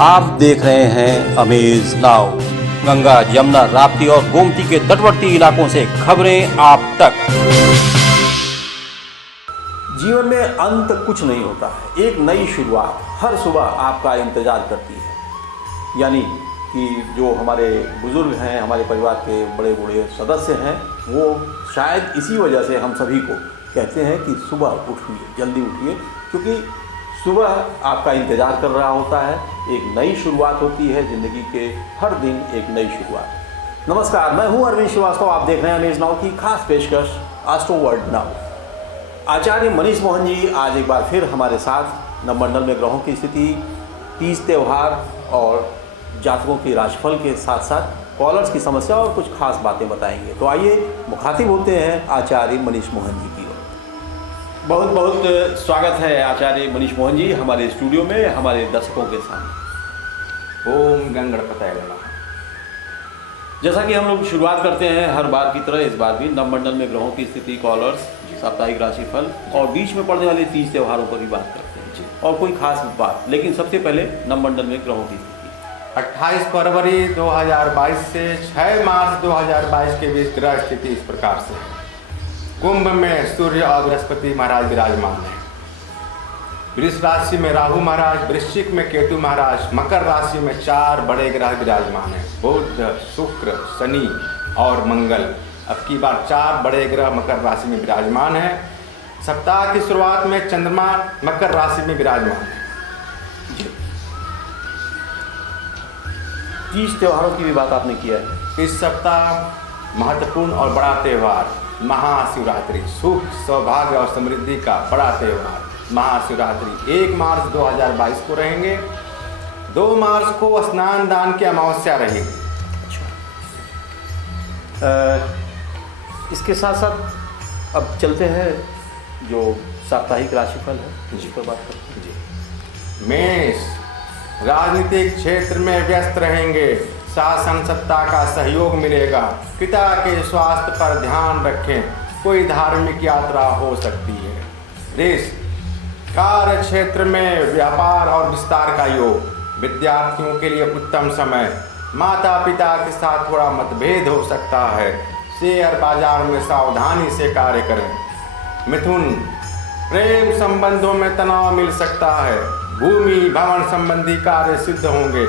आप देख रहे हैं अमेज नाउ। गंगा, यमुना, राप्ती और गोमती के तटवर्ती इलाकों से खबरें आप तक। जीवन में अंत कुछ नहीं होता है, एक नई शुरुआत हर सुबह आपका इंतजार करती है। यानी कि जो हमारे बुजुर्ग हैं, हमारे परिवार के बड़े बूढ़े सदस्य हैं, वो शायद इसी वजह से हम सभी को कहते हैं कि सुबह उठिए, जल्दी उठिए, क्योंकि सुबह आपका इंतज़ार कर रहा होता है। एक नई शुरुआत होती है, ज़िंदगी के हर दिन एक नई शुरुआत। नमस्कार, मैं हूं अरविंद श्रीवास्तव। आप देख रहे हैं अमेज नाउ की खास पेशकश एस्ट्रो वर्ल्ड नाउ। आचार्य मनीष मोहन जी आज एक बार फिर हमारे साथ नवमंडल में ग्रहों की स्थिति, तीज त्यौहार और जातकों की राशिफल के साथ साथ कॉलर्स की समस्या और कुछ खास बातें बताएंगे। तो आइए मुखातिब होते हैं आचार्य मनीष मोहन जी की। बहुत बहुत स्वागत है आचार्य मनीष मोहन जी हमारे स्टूडियो में, हमारे दर्शकों के सामने। ओम गंगणपतये नमः। जैसा कि हम लोग शुरुआत करते हैं हर बार की तरह, इस बार भी नवमंडल में ग्रहों की स्थिति, कॉलर्स, साप्ताहिक राशिफल और बीच में पड़ने वाले तीज त्योहारों पर भी बात करते हैं जी, और कोई खास बात। लेकिन सबसे पहले नवमंडल में ग्रहों की स्थिति 28 फरवरी 2022 से 6 मार्च 2022 के बीच ग्रह स्थिति इस प्रकार से है। कुंभ में सूर्य और बृहस्पति महाराज विराजमान है। वृष राशि में राहु महाराज, वृश्चिक में केतु महाराज, मकर राशि में 4 बड़े ग्रह विराजमान हैं, बुध, शुक्र, शनि और मंगल। अब की बार 4 बड़े ग्रह मकर राशि में विराजमान है। सप्ताह की शुरुआत में चंद्रमा मकर राशि में विराजमान है। तीज त्योहारों की भी बात आपने किया है। इस सप्ताह महत्वपूर्ण और बड़ा त्यौहार महाशिवरात्रि, सुख, सौभाग्य और समृद्धि का बड़ा त्यौहार महाशिवरात्रि 1 मार्च 2022 को रहेंगे। 2 मार्च को स्नान दान की अमावस्या रहेगी। इसके साथ साथ अब चलते हैं जो साप्ताहिक राशिफल है, जिस पर बात करते हैं जी। मेष, राजनीतिक क्षेत्र में व्यस्त रहेंगे, शासन सत्ता का सहयोग मिलेगा। पिता के स्वास्थ्य पर ध्यान रखें, कोई धार्मिक यात्रा हो सकती है। वृष, कार्य क्षेत्र में व्यापार और विस्तार का योग, विद्यार्थियों के लिए उत्तम समय। माता पिता के साथ थोड़ा मतभेद हो सकता है, शेयर बाजार में सावधानी से कार्य करें। मिथुन, प्रेम संबंधों में तनाव मिल सकता है, भूमि भवन संबंधी कार्य सिद्ध होंगे।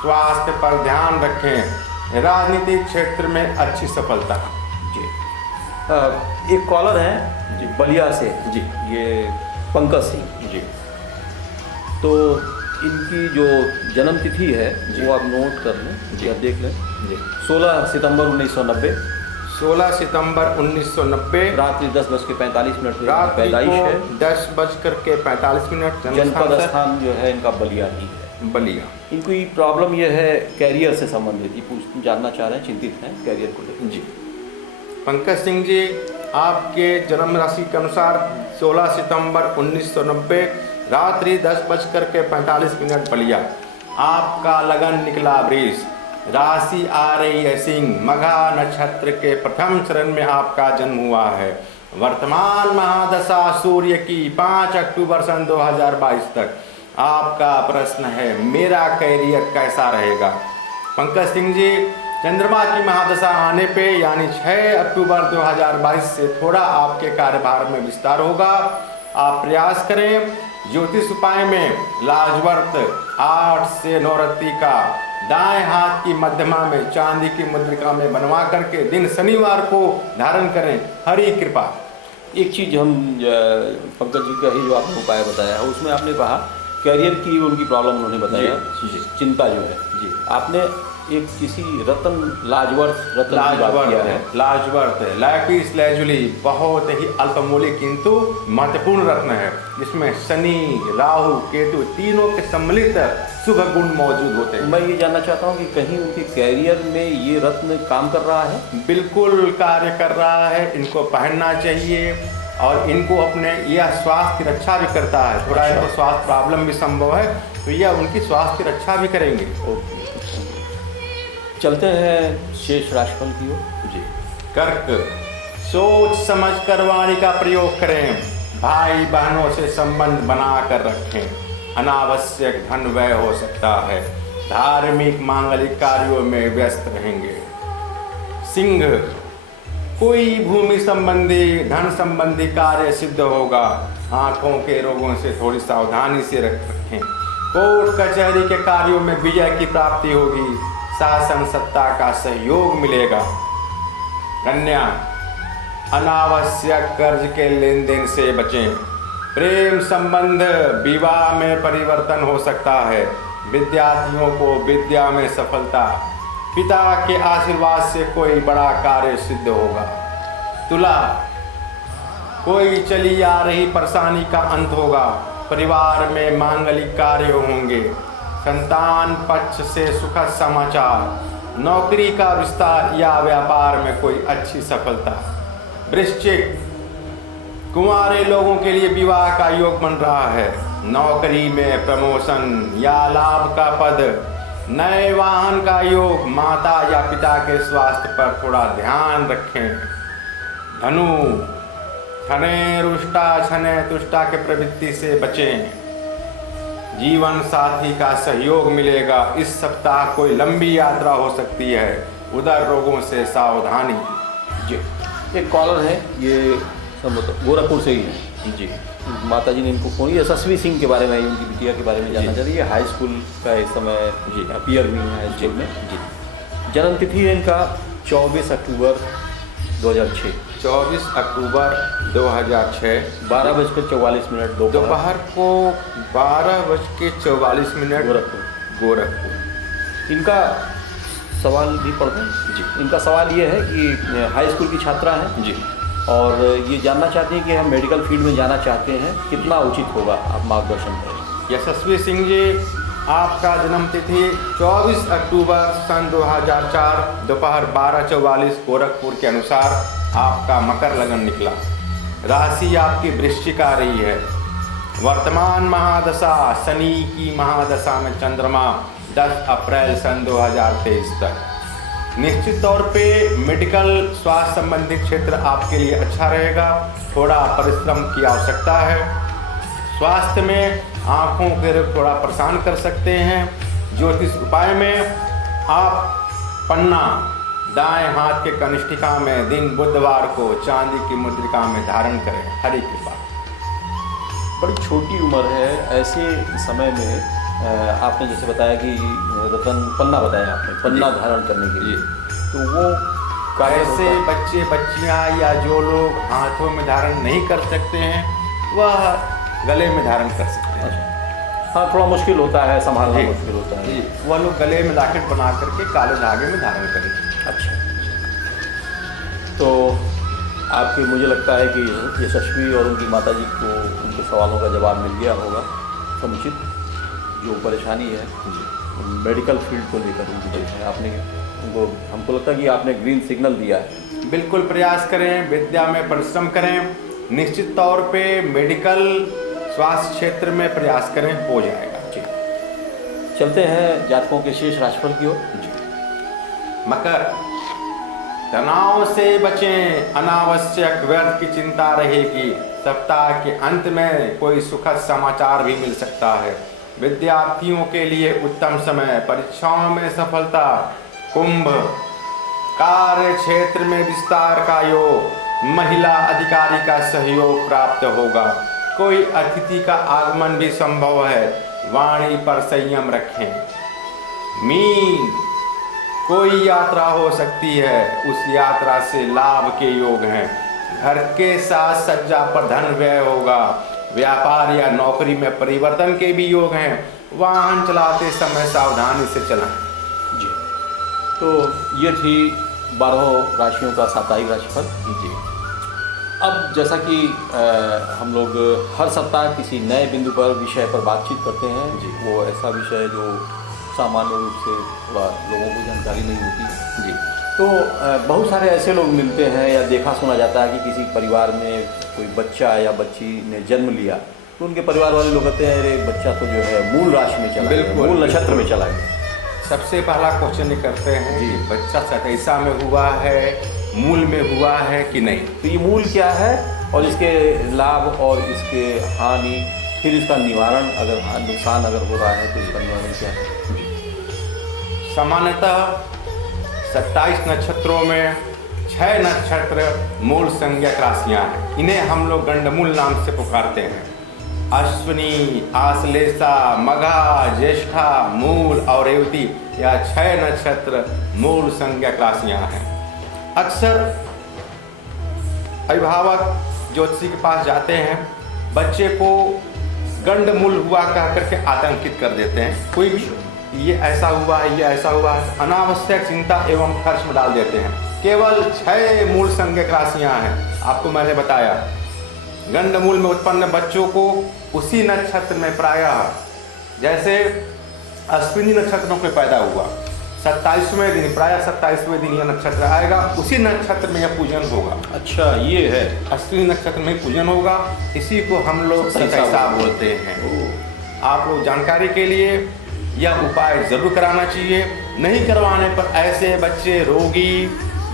स्वास्थ्य पर ध्यान रखें, राजनीतिक क्षेत्र में अच्छी सफलता जी। एक कॉलर है जी बलिया से जी, ये पंकज सिंह जी। तो इनकी जो जन्म तिथि है वो आप नोट कर लें जी, आप देख लें जी। 16 सितंबर 1990, 16 सितंबर 1990 रात्रि 10:45 पैदाइश है। 10:45 जनपद स्थान जो है इनका बलिया ही है। बलिया। इनकी प्रॉब्लम यह है कैरियर से संबंधित, ये जानना चाह रहे हैं, चिंतित हैं कैरियर को लेकर जी। पंकज सिंह जी, आपके जन्म राशि के अनुसार 16 सितंबर 1990 रात्रि 10:45 बलिया। आपका लगन निकला वृष, राशि आ रही है सिंह। मघा नक्षत्र के प्रथम चरण में आपका जन्म हुआ है। वर्तमान महादशा सूर्य की 5 अक्टूबर सन 2022 तक। आपका प्रश्न है, मेरा कैरियर कैसा रहेगा? पंकज सिंह जी, चंद्रमा की महादशा आने पे यानी 6 अक्टूबर 2022 से थोड़ा आपके कार्यभार में विस्तार होगा। आप प्रयास करें। ज्योतिष उपाय में लाजवर्त 8 से 9 रत्ती का दाएं हाथ की मध्यमा में चांदी की मुद्रिका में बनवा करके दिन शनिवार को धारण करें। हरि कृपा। एक चीज़ हम पंकज जी का ही जो आपने उपाय बताया है, उसमें आपने कहा कैरियर की उनकी प्रॉब्लम उन्होंने बताया जी। चिंता जो है जी, आपने एक किसी रतन लाजवर्त की बात किया है। लाजवर्त है, लैपिस लैजुली, बहुत ही अल्पमूल्य किंतु महत्वपूर्ण रत्न है, जिसमें शनि, राहु, केतु तीनों के सम्मिलित शुभ गुण मौजूद होते हैं। मैं ये जानना चाहता हूँ कि कहीं उनके कैरियर में ये रत्न काम कर रहा है? बिल्कुल कार्य कर रहा है। इनको पहनना चाहिए और इनको अपने यह स्वास्थ्य की रक्षा भी करता है। थोड़ा इनको स्वास्थ्य प्रॉब्लम भी संभव है, तो यह उनकी स्वास्थ्य की रक्षा भी करेंगे। चलते हैं शेष राशिफल की ओर जी। कर्क, सोच समझ कर वाणी का प्रयोग करें, भाई बहनों से संबंध बना कर रखें। अनावश्यक धन व्यय हो सकता है। धार्मिक मांगलिक कार्यों में व्यस्त रहेंगे। सिंह, कोई भूमि संबंधी धन संबंधी कार्य सिद्ध होगा। आंखों के रोगों से थोड़ी सावधानी से रखें। कोर्ट कचहरी के कार्यों में विजय की प्राप्ति होगी। शासन सत्ता का सहयोग मिलेगा। कन्या, अनावश्यक कर्ज के लेन देन से बचें। प्रेम संबंध विवाह में परिवर्तन हो सकता है। विद्यार्थियों को विद्या में सफलता, पिता के आशीर्वाद से कोई बड़ा कार्य सिद्ध होगा। तुला, कोई चली आ रही परेशानी का अंत होगा। परिवार में मांगलिक कार्य होंगे। संतान पक्ष से सुखद समाचार। नौकरी का विस्तार या व्यापार में कोई अच्छी सफलता। वृश्चिक, कुंवारे लोगों के लिए विवाह का योग बन रहा है। नौकरी में प्रमोशन या लाभ का पद। नए वाहन का योग। माता या पिता के स्वास्थ्य पर थोड़ा ध्यान रखें। धनु, छने रुष्टा छने तुष्टा के प्रवृत्ति से बचें। जीवन साथी का सहयोग मिलेगा। इस सप्ताह कोई लंबी यात्रा हो सकती है। उदर रोगों से सावधानी। जी, एक कॉलर है, ये गोरखपुर से ही है जी। माता जी ने इनको फोन, यशस्वी सिंह के बारे में, उनकी बिटिया के बारे में जानना चाह रही है। हाई स्कूल का इस समय जी अपीयर भी है हाई स्कूल में जी। जन्म तिथि है इनका 24 अक्टूबर 2006। 24 अक्टूबर 2006 12:44 दोपहर को 12:44 गोरखपुर। इनका सवाल भी पढ़ते हैं जी। इनका सवाल ये है कि हाई स्कूल की छात्रा हैं जी, और ये जानना चाहती हैं कि हम मेडिकल फील्ड में जाना चाहते हैं, कितना उचित होगा, आप मार्गदर्शन करें। यशस्वी सिंह जी, आपका जन्म तिथि 24 अक्टूबर सन 2004 दोपहर 12:44 गोरखपुर के अनुसार आपका मकर लगन निकला। राशि आपकी वृश्चिक आ रही है। वर्तमान महादशा शनि की महादशा में चंद्रमा 10 अप्रैल सन 2023 तक। निश्चित तौर पे मेडिकल स्वास्थ्य संबंधी क्षेत्र आपके लिए अच्छा रहेगा। थोड़ा परिश्रम की आवश्यकता है। स्वास्थ्य में आँखों के रोग थोड़ा परेशान कर सकते हैं। ज्योतिष उपाय में आप पन्ना दाएं हाथ के कनिष्ठिका में दिन बुधवार को चांदी की मुद्रिका में धारण करें। हरि कृपा। बड़ी छोटी उम्र है, ऐसे समय में आपने जैसे बताया कि रतन पन्ना बताया आपने, पन्ना धारण करने के लिए, तो वो ऐसे बच्चे बच्चियां या जो लोग हाथों में धारण नहीं कर सकते हैं वह गले में धारण कर सकते हैं। हाँ, थोड़ा मुश्किल होता है, संभालना मुश्किल होता है। वह लोग गले में लॉकेट बना करके काले धागे में धारण करें। अच्छा, तो आपके मुझे लगता है कि यशस्वी और उनकी माता जी को उनके सवालों का जवाब मिल गया होगा समुचित। जो परेशानी है मेडिकल फील्ड को लेकर उनकी परेशानी, आपने उनको, हमको लगता है कि आपने ग्रीन सिग्नल दिया है। बिल्कुल प्रयास करें, विद्या में परिश्रम करें। निश्चित तौर पे मेडिकल स्वास्थ्य क्षेत्र में प्रयास करें, हो जाएगा। जी, चलते हैं जातकों के शेष राशिफल की ओर। मकर, तनाव से बचें। अनावश्यक व्यर्थ की चिंता रहेगी। सप्ताह के अंत में कोई सुखद समाचार भी मिल सकता है। विद्यार्थियों के लिए उत्तम समय। परीक्षाओं में सफलता। कुंभ, कार्य क्षेत्र में विस्तार का योग। महिला अधिकारी का सहयोग प्राप्त होगा। कोई अतिथि का आगमन भी संभव है। वाणी पर संयम रखें। मीन, कोई यात्रा हो सकती है। उस यात्रा से लाभ के योग हैं। घर के साथ सज्जा पर धन व्यय होगा। व्यापार या नौकरी में परिवर्तन के भी योग हैं। वाहन चलाते समय सावधानी से चलाएं। जी, तो ये थी 12 राशियों का साप्ताहिक राशिफल। जी, अब जैसा कि हम लोग हर सप्ताह किसी नए बिंदु पर विषय पर बातचीत करते हैं। जी, वो ऐसा विषय जो सामान्य रूप से थोड़ा लोगों को जानकारी नहीं होती है। जी, तो बहुत सारे ऐसे लोग मिलते हैं या देखा सुना जाता है कि किसी परिवार में कोई बच्चा या बच्ची ने जन्म लिया, तो उनके परिवार वाले लोग कहते हैं अरे बच्चा तो जो है मूल राशि में चला गया, मूल नक्षत्र में चला गया। सबसे पहला क्वेश्चन ये करते हैं जी, बच्चा सतैसा में हुआ है, मूल में हुआ है कि नहीं। तो ये मूल क्या है और इसके लाभ और इसके हानि फिर इसका निवारण अगर नुकसान अगर हो रहा है तो इसका निवारण क्या है? सामान्यतः 27 नक्षत्रों में 6 नक्षत्र मूल संज्ञक राशियाँ हैं। इन्हें हम लोग गंडमूल नाम से पुकारते हैं। अश्विनी, आश्लेषा, मघा, ज्येष्ठा, मूल और रेवती, यह 6 नक्षत्र मूल संज्ञक राशियाँ हैं। अक्सर अभिभावक ज्योतिषी के पास जाते हैं, बच्चे को गंडमूल हुआ कह करके आतंकित कर देते हैं। कोई भी ये ऐसा हुआ है, ये ऐसा हुआ है, अनावश्यक चिंता एवं खर्च में डाल देते हैं। केवल 6 मूल संज्ञक राशियाँ हैं। आपको मैंने बताया गंडमूल में उत्पन्न बच्चों को उसी नक्षत्र में प्रायः, जैसे अश्विनी नक्षत्रों में पैदा हुआ 27वें दिन, प्रायः 27वें दिन यह नक्षत्र आएगा, उसी नक्षत्र में यह पूजन होगा। अच्छा, ये है अश्विनी नक्षत्र में पूजन होगा, इसी को हम लोग सतैसा बोलते हैं। आप लोग जानकारी के लिए यह उपाय जरूर कराना चाहिए। नहीं करवाने पर ऐसे बच्चे रोगी,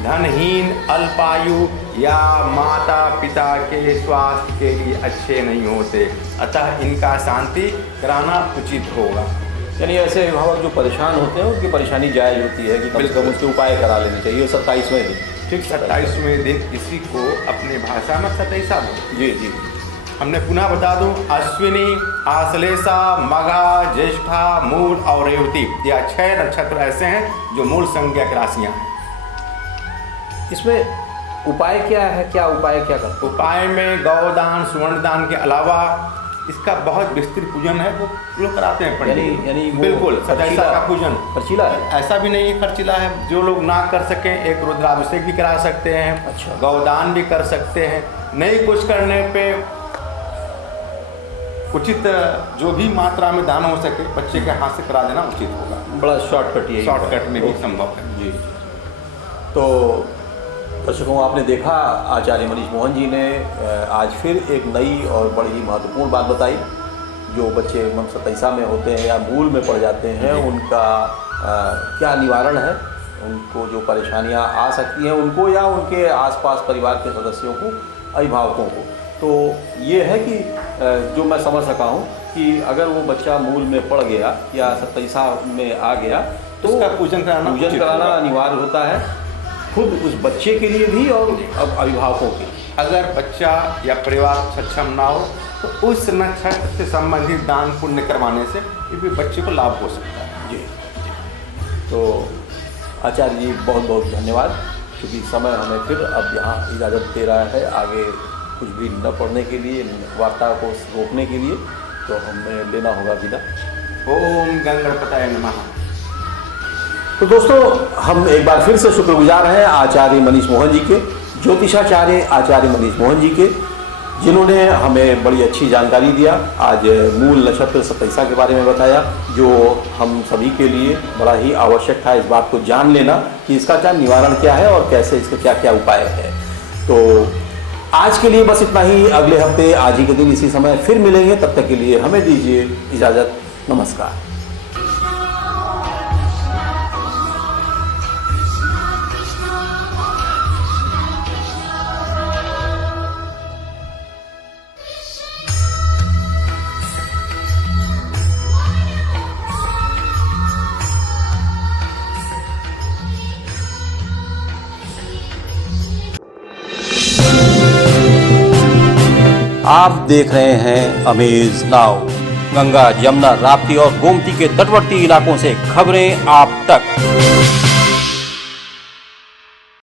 धनहीन, अल्पायु या माता पिता के स्वास्थ्य के लिए अच्छे नहीं होते, अतः इनका शांति कराना उचित होगा। यानी ऐसे अभिभावक जो परेशान होते हैं उनकी परेशानी जायज़ होती है कि कम से कम उसके उपाय करा लेने चाहिए 27वें दिन। ठीक, 27वें दिन इसी को अपने भाषा में सतैसा बोलते। जी जी। हमने पुनः बता दूं, अश्विनी, आश्लेषा, मघा, ज्येष्ठा, मूल और रेवती, यह 6 नक्षत्र ऐसे हैं जो मूल संज्ञक राशियां हैं। इसमें उपाय क्या है, क्या उपाय क्या करते? उपाय में गौदान, सुवर्णदान के अलावा इसका बहुत विस्तृत पूजन है, वो लोग कराते हैं पंडित। यानी बिल्कुल सतैसा का पूजन खर्चीला है? ऐसा भी नहीं है खर्चीला है। जो लोग ना कर सकें एक रुद्राभिषेक भी करा सकते हैं। अच्छा। गौदान भी कर सकते हैं। नहीं कुछ करने पे उचित जो भी मात्रा में दान हो सके बच्चे के हाथ से करा देना उचित होगा। बड़ा शॉर्टकट ये शॉर्टकट में भी संभव है। जी। तो दर्शकों, आपने देखा आचार्य मनीष मोहन जी ने आज फिर एक नई और बड़ी ही महत्वपूर्ण बात बताई। जो बच्चे सतैसा में होते हैं या मूल में पड़ जाते हैं, उनका क्या निवारण है, उनको जो परेशानियां आ सकती हैं उनको या उनके आसपास परिवार के सदस्यों को, अभिभावकों को। तो ये है कि जो मैं समझ सका हूँ कि अगर वो बच्चा मूल में पड़ गया या सतैसा में आ गया तो उसका पूजन कराना अनिवार्य होता है, खुद उस बच्चे के लिए भी और अभिभावकों के लिए। अगर बच्चा या परिवार सक्षम ना हो तो उस नक्षत्र से संबंधित दान पुण्य करवाने से भी बच्चे को लाभ हो सकता है। जी। तो आचार्य जी बहुत बहुत धन्यवाद, क्योंकि समय हमें फिर अब यहाँ इजाज़त दे रहा है आगे कुछ भी न पढ़ने के लिए, वार्ता को रोकने के लिए, तो हमें लेना होगा विदा। ओम गंगणपताय नमः। तो दोस्तों, हम एक बार फिर से शुक्रगुजार हैं आचार्य मनीष मोहन जी के, ज्योतिषाचार्य आचार्य मनीष मोहन जी के, जिन्होंने हमें बड़ी अच्छी जानकारी दिया। आज मूल नक्षत्र सतैसा के बारे में बताया, जो हम सभी के लिए बड़ा ही आवश्यक था इस बात को जान लेना कि इसका क्या निवारण क्या है और कैसे इसका क्या क्या उपाय है। तो आज के लिए बस इतना ही। अगले हफ्ते आज ही के दिन इसी समय फिर मिलेंगे। तब तक के लिए हमें दीजिए इजाज़त। नमस्कार। आप देख रहे हैं अमेज नाउ। गंगा, यमुना, राप्ती और गोमती के तटवर्ती इलाकों से खबरें आप तक।